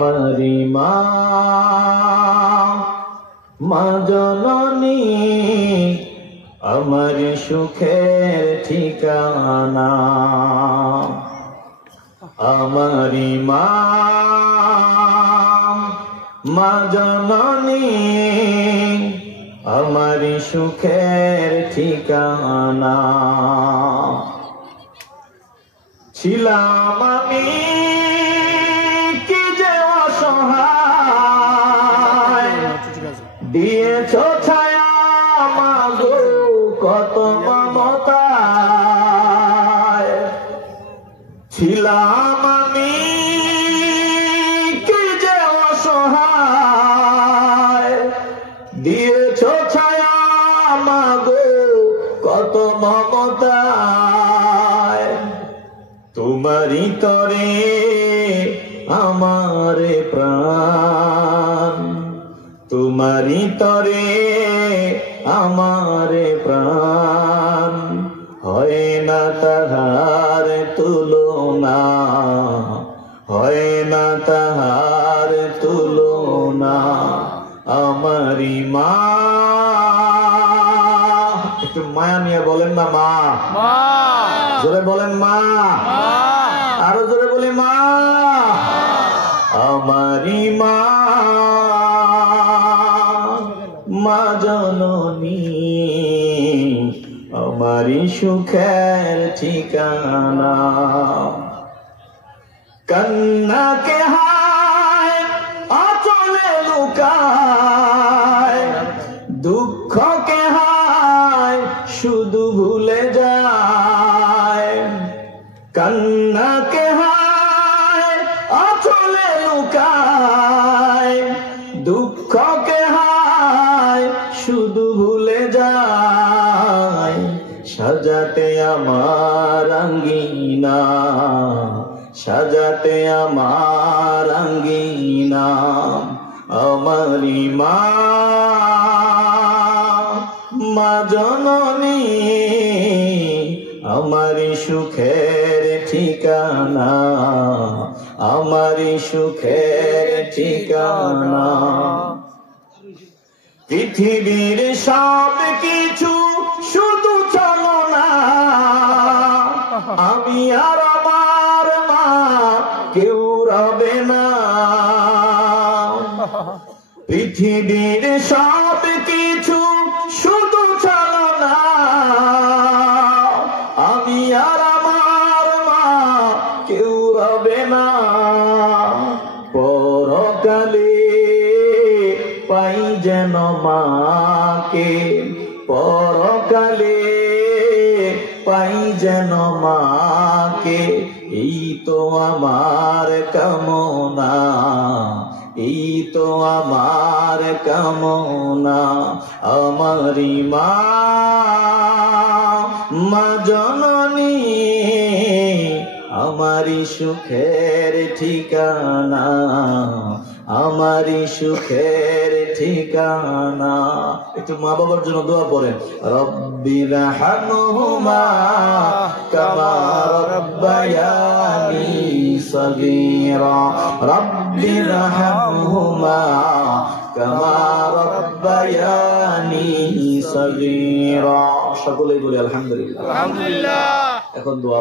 আমারি মা মা জননী আমার সুখের ঠিকানা। আমারি মা মা জননী আমার সুখের ঠিকানা। ছিলাম আমি কি যে অসহায়, দিয়েছ ছায়া মাগো কত মমতায়। ছিলাম আমি কি যে অসহায়, দিয়েছ ছায়া মাগো কত মমতায়। তোমারি তরে আমারে প্রাণ, তোমারি তরে আমারে প্রাণ। হয় না তাহার তুলনা, হয় না তাহার তুলনা। আমারি মা, একটু মায়া নিয়ে বলেন না মা, জোরে বলেন মা, আরো জোরে বলি মা। আমারি মা মা জননী আমারি সুখের ঠিকানা। কান্নাকে হায় আঁচলে লুকায়, দুঃখকে হায় শুধু ভুলে যায়। কান্নাকে হায় আঁচলে লুকায়, দুঃখকে হায় শুধু ভুলে যায়। সাজাতে আমার আঙ্গিনা, সাজাতে আমার আঙ্গিনা। আমারি মা মা জননী আমারি সুখের ঠিকানা, আমারি সুখের ঠিকানা। পৃথিবীর সব কিছু শুধু চলো না, আমি আর আমার মা কেউ রবে না। পৃথিবীর সব কিছু শুধু চলো না, আমি আর আমার মা কেউ রবে না। পরকালে পাই যেন মাকে, পরকালে পাই যেন মাকে। এই তো আমার কামনা, এই তো আমার কামনা। আমারি মা মা জননী আমারি সুখের ঠিকানা, আমারি সুখের ঠিকানা। একটু মা বাবার জন্য দোয়া করেন। রব্বির হামহুমা কামা রব্বায়ানি সগীরা, রব্বির হামহুমা কামা রব্বায়ানি সগীরা। সকলেই বলি আলহামদুলিল্লাহ। আলহামদুলিল্লাহ। এখন দোয়া